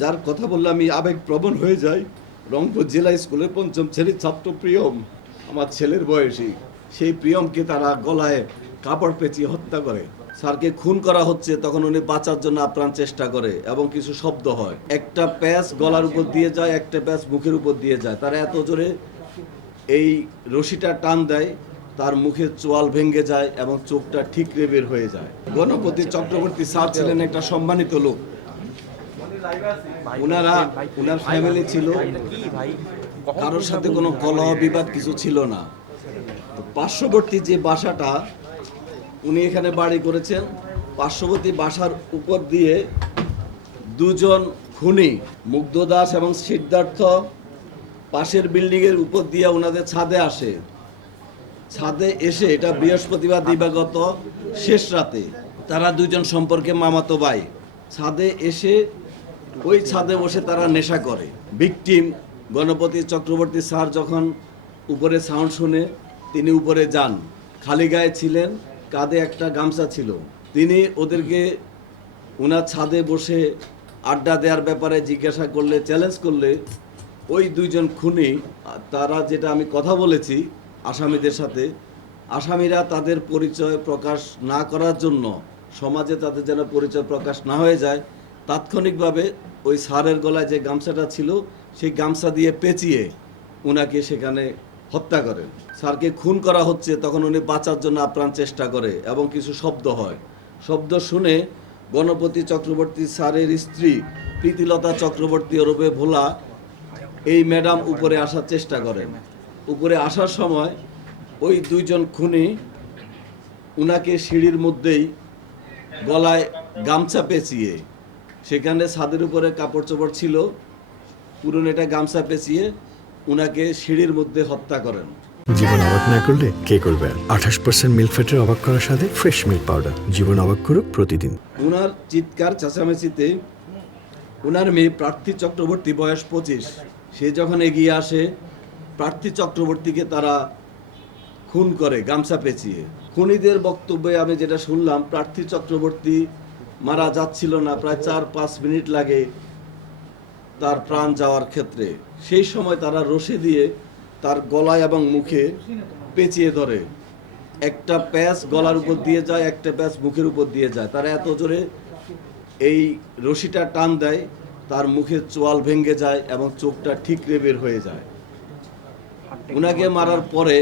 যার কথা বললে আমি আবেগপ্রবণ হয়ে যাই। রংপুর জেলা স্কুলের পঞ্চম শ্রেণীর ছাত্র প্রিয়ম, আমার ছেলের বয়সী, সেই প্রিয়মকে তারা গলায় কাপড় পেঁচিয়ে হত্যা করে। স্যারকে খুন করা হচ্ছে, তখন উনি বাঁচার জন্য আপ্রাণ চেষ্টা করে এবং কিছু শব্দ হয়। একটা প্যাচ গলার উপর দিয়ে যায়, একটা প্যাচ মুখের উপর দিয়ে যায়। তারা এত জোরে এই রশিটা টান দেয়, তার মুখের চোয়াল ভেঙে যায় এবং চোখটা ঠিকরে বের হয়ে যায়। গণপতি চক্রবর্তী স্যার ছিলেন একটা সম্মানিত লোক। ওনার ফ্যামিলি ছিল, কারোর সাথে কোনো কলহ বিবাদ কিছু ছিল না। পার্শ্ববর্তী যে বাসাটা উনি এখানে বাড়ি করেছেন, পার্শ্ববর্তী বাসার উপর দিয়ে দুজন খুনি মুগ্ধ দাস এবং সিদ্ধার্থ পাশের বিল্ডিংয়ের উপর দিয়ে ওনাদের ছাদে আসে। ছাদে এসে, এটা বৃহস্পতিবার দিবাগত শেষ রাতে, তারা দুজন সম্পর্কে মামাতো ভাই, ছাদে এসে ওই ছাদে বসে তারা নেশা করে। ভিকটিম গণপতি চক্রবর্তী স্যার যখন উপরে সাউন্ড শুনে তিনি উপরে যান। খালি গায়ে ছিলেন, কাঁধে একটা গামছা ছিল। তিনি ওদেরকে ওনার ছাদে বসে আড্ডা দেওয়ার ব্যাপারে জিজ্ঞাসা করলে, চ্যালেঞ্জ করলে, ওই দুইজন খুনি, তারা যেটা আমি কথা বলেছি আসামিদের সাথে, আসামিরা তাদের পরিচয় প্রকাশ না করার জন্য, সমাজে তাদের যেন পরিচয় প্রকাশ না হয়ে যায়, তাৎক্ষণিকভাবে ওই স্যারের গলায় যে গামছাটা ছিল সেই গামছা দিয়ে পেঁচিয়ে উনাকে সেখানে হত্যা করেন। স্যারকে খুন করা হচ্ছে, তখন উনি বাঁচার জন্য আপ্রাণ চেষ্টা করে এবং কিছু শব্দ হয়। শব্দ শুনে গণপতি চক্রবর্তী স্যারের স্ত্রী প্রীতিলতা চক্রবর্তী ওরফে ভোলা, এই ম্যাডাম উপরে আসার চেষ্টা করেন। উপরে আসার সময় ওই দুইজন খুনি উনাকে সিঁড়ির মধ্যেই গলায় গামছা পেঁচিয়ে, সেখানে ছাদের উপরে কাপড় চোপড় ছিল, পুরনো এটা গামছা পেঁচিয়ে উনাকে সিঁড়ির মধ্যে হত্যা করেন। জীবন অবাক না করলে কে করবে? 28% মিল্ক ফ্যাটের অবাক করার সাথে ফ্রেশ মিল্ক পাউডার। জীবন অবাক করুক প্রতিদিন। উনার চিৎকার চেঁচামেচিতে উনার মেয়ে প্রার্থী চক্রবর্তী, বয়স 25, সে যখন এগিয়ে আসে, প্রার্থী চক্রবর্তীকে তারা খুন করে গামছা পেঁচিয়ে। খুনিদের বক্তব্যে আমি যেটা শুনলাম, প্রার্থী চক্রবর্তী মারা যাচ্ছিল না, প্রায় 4-5 মিনিট লাগে তার প্রাণ যাওয়ার ক্ষেত্রে। সেই সময় তারা রশি দিয়ে তার গলায় এবং মুখে পেঁচিয়ে ধরে। একটা প্যাচ গলার উপর দিয়ে যায়, একটা প্যাচ মুখের উপর দিয়ে যায়। তারা এত জোরে এই রশিটা টান দেয়, তার মুখের চোয়াল ভেঙে যায় এবং চোখটা ঠিকরে বের হয়ে যায়। উনাকে মারার পরে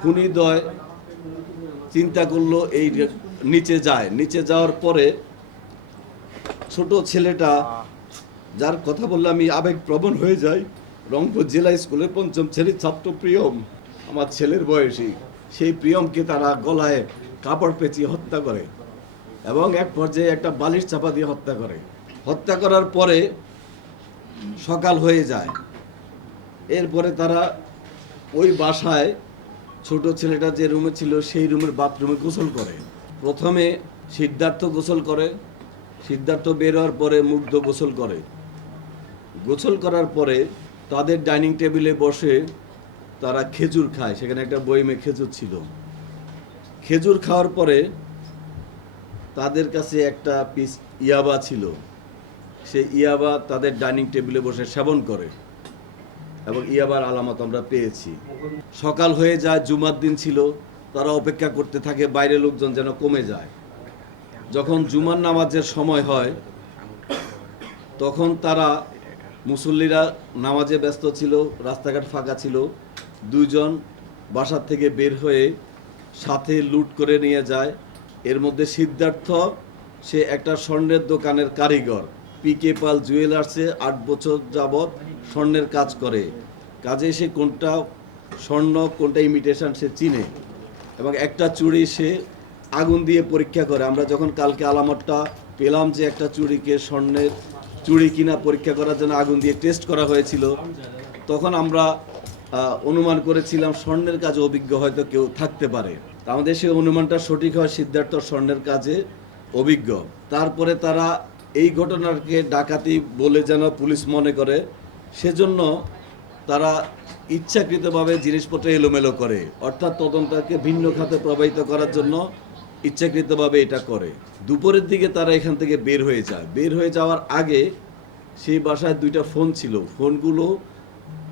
খুনিদ্বয় চিন্তা করলো এই নিচে যায়। নিচে যাওয়ার পরে ছোট ছেলেটা, যার কথা বললে আমি আবেগপ্রবণ হয়ে যাই, রংপুর জেলা স্কুলের পঞ্চম শ্রেণীর ছাত্র প্রিয়ম, আমার ছেলের বয়সী, সেই প্রিয়মকে তারা গলায় কাপড় পেঁচিয়ে হত্যা করে এবং এক পর্যায়ে একটা বালিশ চাপা দিয়ে হত্যা করে। হত্যা করার পরে সকাল হয়ে যায়। এরপরে তারা ওই বাসায় ছোট ছেলেটা যে রুমে ছিল সেই রুমের বাথরুমে গোসল করে। প্রথমে সিদ্ধার্থ গোসল করে, সিদ্ধার্থ বের হওয়ার পরে মুগ্ধ গোসল করে। গোসল করার পরে তাদের ডাইনিং টেবিলে বসে তারা খেজুর খায়। সেখানে একটা বইমে খেজুর ছিল। খেজুর খাওয়ার পরে তাদের কাছে একটা পিস ইয়াবা ছিল। সেই ইয়াবা তাদের ডাইনিং টেবিলে বসে সেবন করে এবং ইয়াবার আলামত আমরা পেয়েছি। সকাল হয়ে যায়, জুমার দিন ছিল, তারা অপেক্ষা করতে থাকে বাইরে লোকজন যেন কমে যায়। যখন জুমার নামাজের সময় হয়, তখন তারা, মুসল্লিরা নামাজে ব্যস্ত ছিল, রাস্তাঘাট ফাঁকা ছিল, দুইজন বাসার থেকে বের হয়ে সাথে লুট করে নিয়ে যায়। এর মধ্যে সিদ্ধার্থ, সে একটা স্বর্ণের দোকানের কারিগর, পিকে পাল জুয়েলার্সে 8 বছর যাবৎ স্বর্ণের কাজ করে। কাজে সে কোনটা স্বর্ণ কোনটা ইমিটেশন সে চিনে এবং একটা চুড়ি সে আগুন দিয়ে পরীক্ষা করে। আমরা যখন কালকে আলামতটা পেলাম যে একটা চুড়িকে স্বর্ণের চুড়ি কিনা পরীক্ষা করার জন্য আগুন দিয়ে টেস্ট করা হয়েছিল, তখন আমরা অনুমান করেছিলাম স্বর্ণের কাজে অভিজ্ঞ হয়তো কেউ থাকতে পারে। আমাদের সেই অনুমানটা সঠিক হয়, সিদ্ধার্থ স্বর্ণের কাজে অভিজ্ঞ। তারপরে তারা এই ঘটনাকে ডাকাতি বলে যেন পুলিশ মনে করে, সেজন্য তারা ইচ্ছাকৃতভাবে জিনিসপত্র এলোমেলো করে, অর্থাৎ তদন্তকে ভিন্ন খাতে প্রবাহিত করার জন্য ইচ্ছাকৃতভাবে এটা করে। দুপুরের দিকে তারা এখান থেকে বের হয়ে যায়। বের হয়ে যাওয়ার আগে সেই বাসায় 2টা ফোন ছিল, ফোনগুলো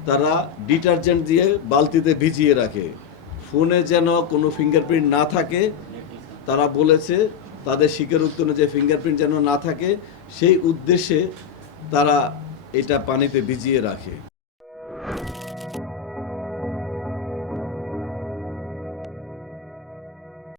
তারা ডিটারজেন্ট দিয়ে বালতিতে ভিজিয়ে রাখে, ফোনে যেন কোনো ফিঙ্গারপ্রিন্ট না থাকে। তারা বলেছে তাদের স্বীকারোক্তি অনুযায়ী ফিঙ্গারপ্রিন্ট যেন না থাকে, সেই উদ্দেশ্যে তারা এটা পানিতে ভিজিয়ে রাখে।